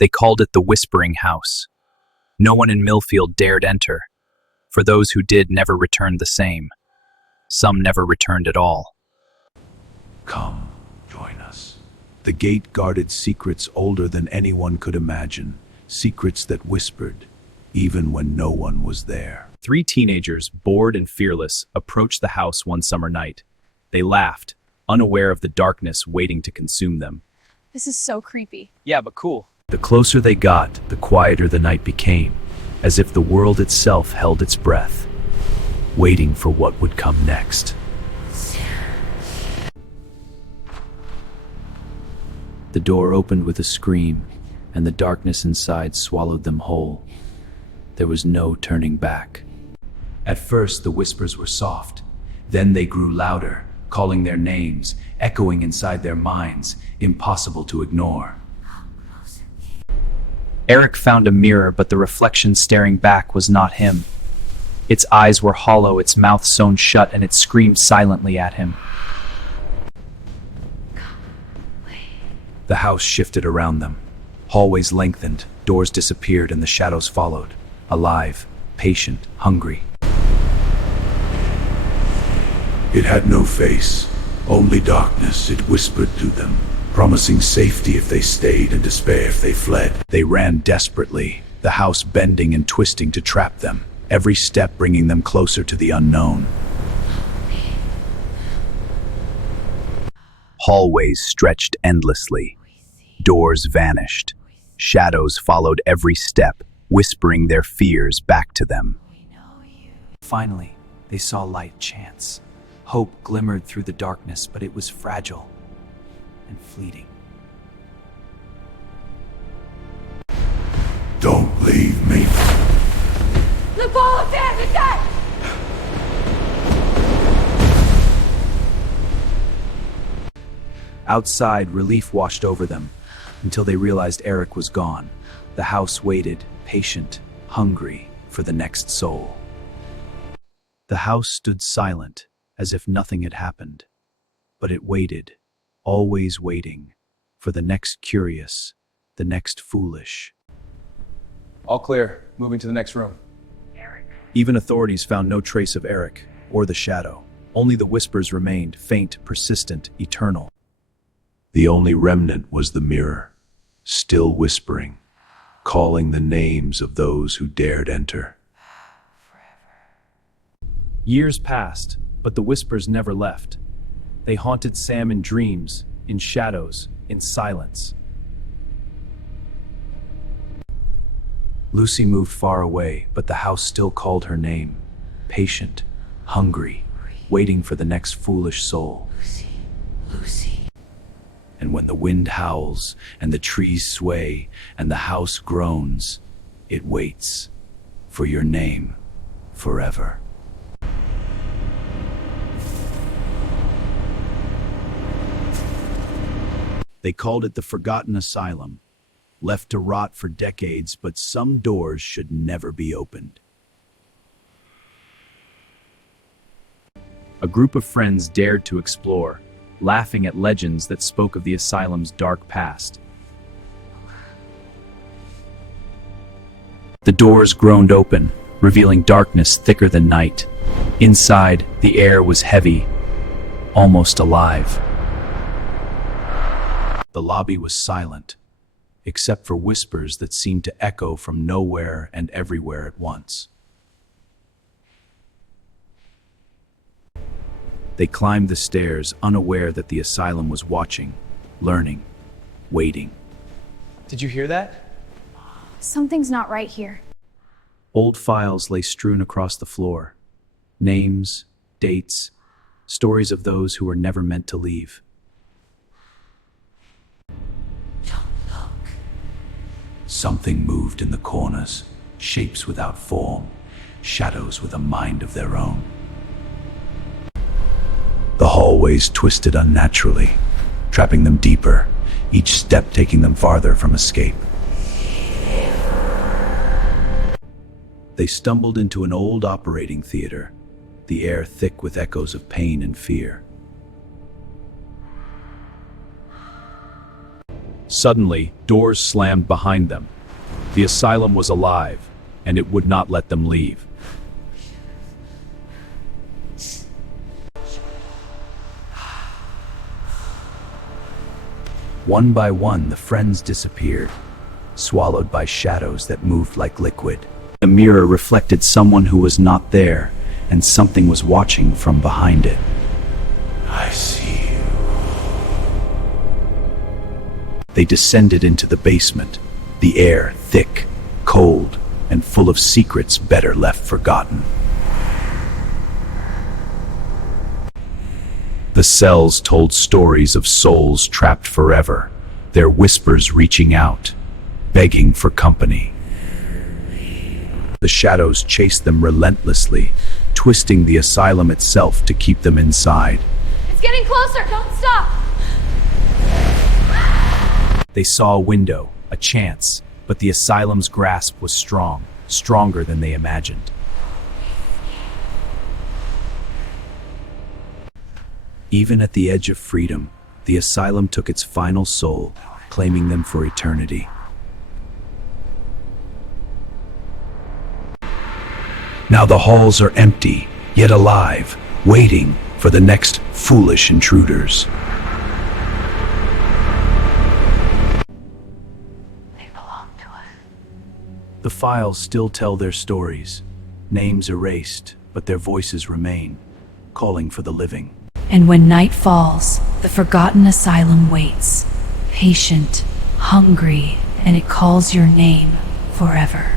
They called it the Whispering House. No one in Millfield dared enter. For those who did never returned the same. Some never returned at all. Come, join us. The gate guarded secrets older than anyone could imagine, secrets that whispered, even when no one was there. 3 teenagers, bored and fearless, approached the house one summer night. They laughed, unaware of the darkness waiting to consume them. This is so creepy. Yeah, but cool. The closer they got, the quieter the night became, as if the world itself held its breath, waiting for what would come next. The door opened with a scream, and the darkness inside swallowed them whole. There was no turning back. At first, the whispers were soft. Then they grew louder, calling their names, echoing inside their minds, impossible to ignore. Eric found a mirror, but the reflection staring back was not him. Its eyes were hollow, its mouth sewn shut, and it screamed silently at him. The house shifted around them. Hallways lengthened, doors disappeared, and the shadows followed. Alive, patient, hungry. It had no face, only darkness. It whispered to them, promising safety if they stayed and despair if they fled. They ran desperately, the house bending and twisting to trap them, every step bringing them closer to the unknown. Hallways stretched endlessly. Doors vanished. Shadows followed every step, whispering their fears back to them. Finally, they saw light chance. Hope glimmered through the darkness, but it was fragile and fleeting. Don't leave me. The ball is dead! Outside, relief washed over them, until they realized Eric was gone. The house waited, patient, hungry, for the next soul. The house stood silent, as if nothing had happened. But it waited, always waiting, for the next curious, the next foolish. All clear. Moving to the next room. Even authorities found no trace of Eric, or the shadow. Only the whispers remained, faint, persistent, eternal. The only remnant was the mirror, still whispering, calling the names of those who dared enter. Years passed, but the whispers never left. They haunted Sam in dreams, in shadows, in silence. Lucy moved far away, but the house still called her name, patient, hungry, waiting for the next foolish soul. Lucy. And when the wind howls, and the trees sway, and the house groans, it waits for your name forever. They called it the Forgotten Asylum, left to rot for decades, but some doors should never be opened. A group of friends dared to explore, laughing at legends that spoke of the asylum's dark past. The doors groaned open, revealing darkness thicker than night. Inside, the air was heavy, almost alive. The lobby was silent, except for whispers that seemed to echo from nowhere and everywhere at once. They climbed the stairs, unaware that the asylum was watching, learning, waiting. Did you hear that? Something's not right here. Old files lay strewn across the floor. Names, dates, stories of those who were never meant to leave. Something moved in the corners, shapes without form, shadows with a mind of their own. The hallways twisted unnaturally, trapping them deeper, each step taking them farther from escape. They stumbled into an old operating theater, the air thick with echoes of pain and fear. Suddenly, doors slammed behind them. The asylum was alive, and it would not let them leave. One by one, the friends disappeared, swallowed by shadows that moved like liquid. The mirror reflected someone who was not there, and something was watching from behind it. I see you. They descended into the basement, the air thick, cold, and full of secrets better left forgotten. The cells told stories of souls trapped forever, their whispers reaching out, begging for company. The shadows chased them relentlessly, twisting the asylum itself to keep them inside. It's getting closer! Don't stop! They saw a window, a chance, but the asylum's grasp was strong, stronger than they imagined. Even at the edge of freedom, the asylum took its final soul, claiming them for eternity. Now the halls are empty, yet alive, waiting for the next foolish intruders. They belong to us. The files still tell their stories, names erased, but their voices remain, calling for the living. And when night falls, the forgotten asylum waits, patient, hungry, and it calls your name forever.